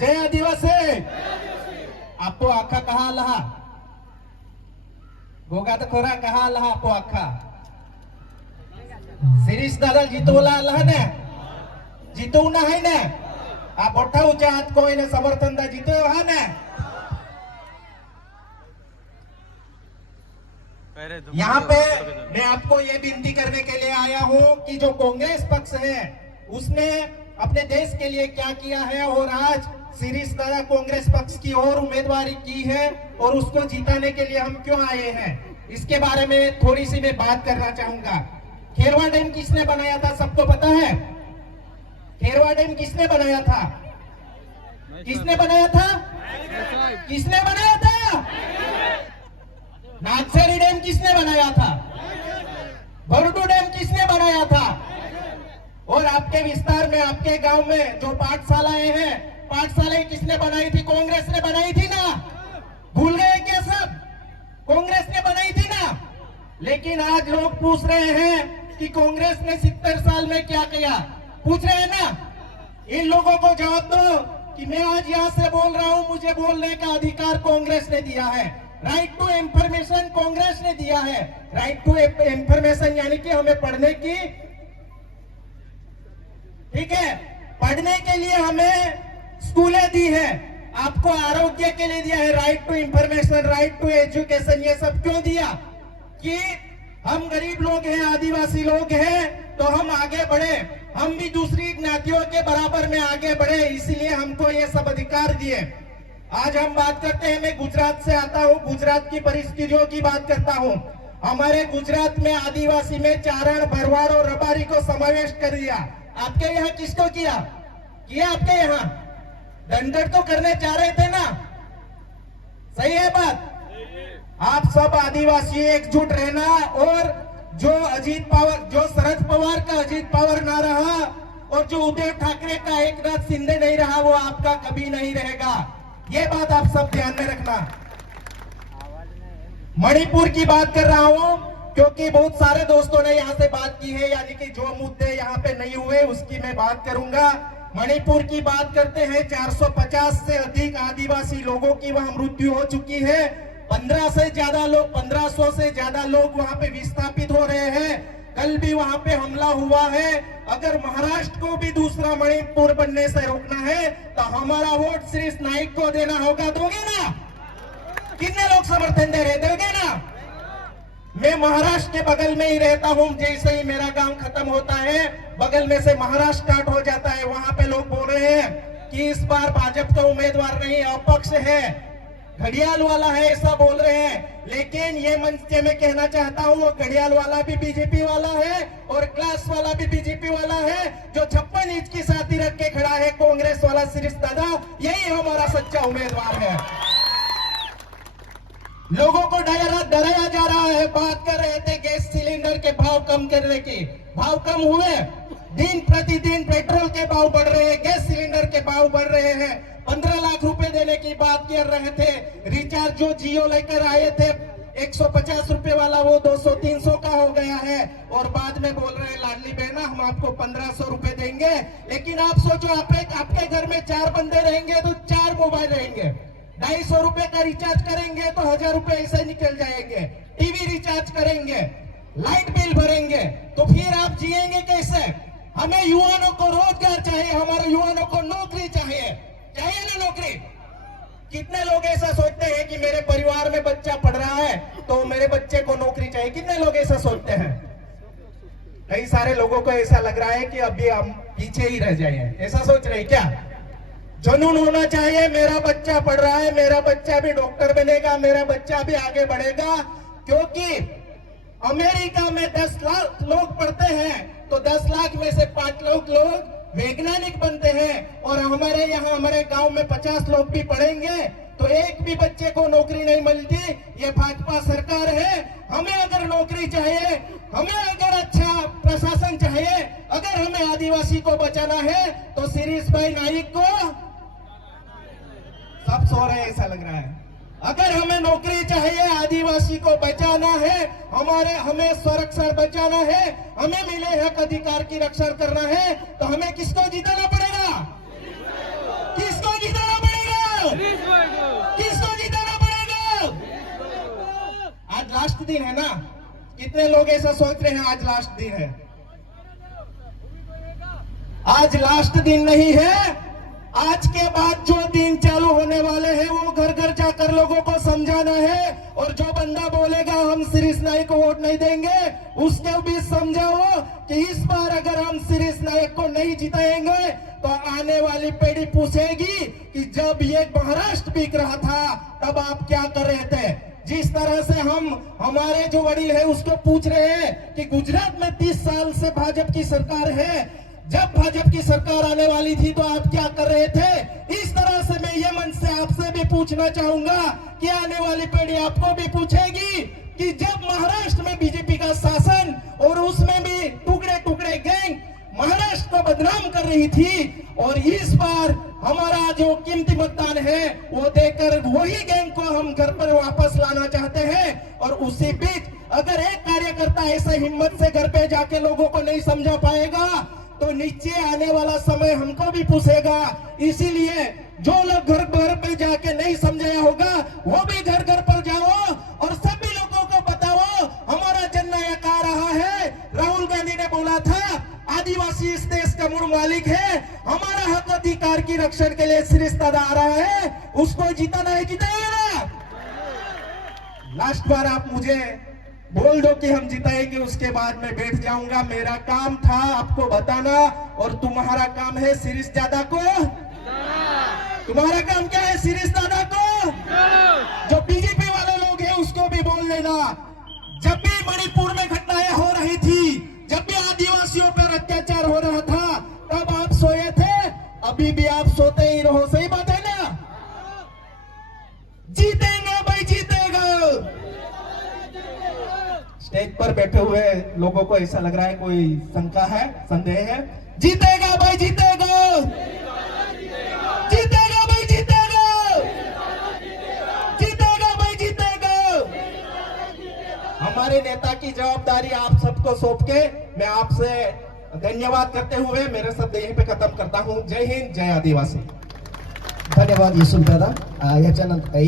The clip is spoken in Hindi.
जय आदिवासी. आपो आखा कहा आला गोगा तर खोरा कहा आला आपो आखा शिरीष दादा जितवला आला ना जितवून आहे ना आप मोठा ऊंचा हात कोई ने समर्थन दा जीतो हा ना. यहाँ पे मैं आपको ये विनती करने के लिए आया हूँ कि जो कांग्रेस पक्ष है उसने अपने देश के लिए क्या किया है और आज शिरीष दादा कांग्रेस पक्ष की ओर उम्मीदवारी की है और उसको जिताने के लिए हम क्यों आए हैं इसके बारे में थोड़ी सी मैं बात करना चाहूंगा. खेरवा डैम किसने बनाया था सबको पता है? खेरवा डैम किसने बनाया था? किसने बनाया था? किसने बनाया था? नागसरी डैम किसने बनाया था? भरडू डैम किसने बनाया था? और आपके विस्तार में आपके गांव में जो पाठशालाएं हैं पाठशालाएं किसने बनाई थी? कांग्रेस ने बनाई थी ना. भूल गए क्या सब? कांग्रेस ने बनाई थी ना. लेकिन आज लोग पूछ रहे हैं कि कांग्रेस ने 70 साल में क्या किया. पूछ रहे हैं ना. इन लोगों को जवाब दो कि मैं आज यहां से बोल रहा हूं मुझे बोलने का अधिकार कांग्रेस ने दिया है. राइट टू इंफॉर्मेशन कांग्रेस ने दिया है. राइट टू इंफॉर्मेशन यानी कि हमें पढ़ने की ठीक है पढ़ने के लिए हमें स्कूलें दी है. आपको आरोग्य के लिए दिया है right to information right to education. ये सब क्यों दिया? कि हम गरीब लोग हैं आदिवासी लोग हैं तो हम आगे बढ़े हम भी दूसरी ज्ञातियों के बराबर में आगे बढ़े इसलिए हमको ये सब अधिकार दिए. आज हम बात करते हैं. मैं गुजरात से आता हूँ. गुजरात की परिस्थितियों की बात करता हूँ. हमारे गुजरात में आदिवासी में चारण भरवाड़ और रबारी को समावेश कर दिया. आपके यहाँ किसको किया? आपके यहाँ दंडक तो करने चाह रहे थे ना. सही है बात. आप सब आदिवासी एकजुट रहना और जो अजीत पवार जो शरद पवार का अजीत पवार ना रहा और जो उद्धव ठाकरे का एकनाथ शिंदे नहीं रहा वो आपका कभी नहीं रहेगा. ये बात आप सब ध्यान में रखना. मणिपुर की बात कर रहा हूं क्योंकि बहुत सारे दोस्तों ने यहां से बात की है यानी कि जो मुद्दे यहां पे नहीं हुए उसकी मैं बात करूंगा. मणिपुर की बात करते हैं. 450 से अधिक आदिवासी लोगों की वहां मृत्यु हो चुकी है. 1500 से ज्यादा लोग वहां पे विस्थापित हो रहे हैं. कल भी वहां पे हमला हुआ है. अगर महाराष्ट्र को भी दूसरा मणिपुर बनने से रोकना है तो हमारा वोट सिर्फ नाइक को देना होगा. दोगे ना? कितने लोग समर्थन दे रहे? दोगे ना? मैं महाराष्ट्र के बगल में ही रहता हूं. जैसे ही मेरा गांव खत्म होता है बगल में से महाराष्ट्र स्टार्ट हो जाता है. वहां पे लोग बोल रहे हैं कि इस बार भाजपा का उम्मीदवार नहीं अपक्ष है घड़ियाल वाला है ऐसा बोल रहे हैं. लेकिन ये मंच से मैं कहना चाहता हूँ वो घड़ियाल वाला भी बीजेपी वाला है और क्लास वाला भी बीजेपी वाला है. जो 56 इंच की छाती रख के खड़ा है कांग्रेस वाला शिरीष दादा यही हमारा सच्चा उम्मीदवार है. लोगों को डराया जा रहा है. बात कर रहे थे गैस सिलेंडर के भाव कम करने की. भाव कम हुए? दिन प्रतिदिन पेट्रोल के भाव बढ़ रहे हैं. गैस सिलेंडर के भाव बढ़ रहे हैं. 15 लाख रुपए देने की बात कर रहे थे. रिचार्ज जो जियो लेकर आए थे 150 रुपए वाला वो 200-300 का हो गया है. और बाद में बोल रहे हैं लाडली बहना हम आपको 1500 रुपए देंगे. लेकिन आप सोचो आपके घर में 4 बंदे रहेंगे तो 4 मोबाइल रहेंगे. 250 रुपए का रिचार्ज करेंगे तो 1000 रुपए ऐसे निकल जाएंगे. टीवी रिचार्ज करेंगे लाइट बिल भरेंगे तो फिर आप जिएंगे कैसे? हमें युवाओं को रोजगार चाहिए. हमारे युवाओं को नौकरी चाहिए ना नौकरी. कितने लोग ऐसा सोचते हैं कि मेरे परिवार में बच्चा पढ़ रहा है तो मेरे बच्चे को नौकरी चाहिए? कितने लोग ऐसा सोचते हैं? कई सारे लोगों को ऐसा लग रहा है कि अभी हम पीछे ही रह जाए. ऐसा सोच रहे क्या? जुनून होना चाहिए मेरा बच्चा पढ़ रहा है मेरा बच्चा भी डॉक्टर बनेगा मेरा बच्चा भी आगे बढ़ेगा. क्योंकि अमेरिका में 10 लाख लोग पढ़ते हैं तो 10 लाख में से 5 लोग वैज्ञानिक बनते हैं. और हमारे यहाँ हमारे गांव में 50 लोग भी पढ़ेंगे तो एक भी बच्चे को नौकरी नहीं मिलती. ये भाजपा सरकार है. हमें अगर नौकरी चाहिए हमें अगर अच्छा प्रशासन चाहिए अगर हमें आदिवासी को बचाना है तो शिरीष भाई नाइक को सब सो रहे ऐसा लग रहा है. अगर हमें नौकरी चाहिए आदिवासी को बचाना है हमें संरक्षण बचाना है हमें मिले हक अधिकार की रक्षा करना है तो हमें किसको जिताना पड़ेगा? किसको जिताना दिन है ना? कितने लोग ऐसा सोच रहे हैं आज लास्ट दिन है? आज लास्ट दिन नहीं है। आज के बाद जो दिन चालू होने वाले हैं वो घर घर जाकर लोगों को समझाना है, और जो बंदा बोलेगा हम शिरीष नाईक को वोट नहीं देंगे, उसको भी समझाओ कि इस बार अगर हम शिरीष नाईक को नहीं जिताएंगे तो आने वाली पीढ़ी पूछेगी कि जब ये महाराष्ट्र बिक रहा था तब आप क्या कर रहे थे। जिस तरह से हम हमारे जो वडील है उसको पूछ रहे हैं कि गुजरात में 30 साल से भाजपा की सरकार है, जब भाजपा की सरकार आने वाली थी तो आप क्या कर रहे थे। इस तरह से मैं ये मन से आपसे भी पूछना चाहूंगा कि आने वाली पीढ़ी आपको भी पूछेगी कि जब महाराष्ट्र में बीजेपी का शासन और उसमें भी टुकड़े टुकड़े गैंग महाराष्ट्र को बदनाम कर रही थी, और इस बार हमारा जो कीमती मतदान है वो देकर वही गैंग को हम घर पर वापस लाना चाहते हैं। और उसी बीच अगर एक कार्यकर्ता ऐसे हिम्मत से घर पे जाके लोगों को नहीं समझा पाएगा तो नीचे आने वाला समय हमको भी पूछेगा। इसीलिए जो लोग घर घर पे जाके नहीं समझाया होगा वो भी घर घर पर जाओ और सभी लोगों को बताओ हमारा जननायक आ रहा है। राहुल गांधी ने बोला था आदिवासी इस देश का मूल मालिक है, हमारा हक अधिकार की रक्षण के लिए शिरीष दादा आ रहा है, उसको जीताना है, जिताएगा ना? लास्ट बार आप मुझे बोल दो कि हम जिताएंगे, उसके बाद मैं बैठ जाऊंगा। मेरा काम था आपको बताना, और तुम्हारा काम है शिरीष दादा को। तुम्हारा काम क्या है? शिरीष दादा को। जो बीजेपी वाले लोग हैं उसको भी बोल देना, जब भी मणिपुर में घटनाएं हो रही थी, जब भी आदिवासियों पर अत्याचार हो रहा था, तब आप सोए थे, अभी भी आप सोते ही रहो। सही बात है ना? जीतेंगे भाई, जीतेगा। स्टेज पर बैठे हुए लोगों को ऐसा लग रहा है कोई शंका है, संदेह है। जीतेगा भाई, जीतेगा, जीतेगा भाई, जीतेगा, जीतेगा भाई, जीतेगा। हमारे नेता की जवाबदारी आप सबको सौंप के मैं आपसे धन्यवाद करते हुए मेरे शब्द यहीं पे खत्म करता हूं। जय हिंद, जय आदिवासी। धन्यवाद येसूफ दादा। यानंतर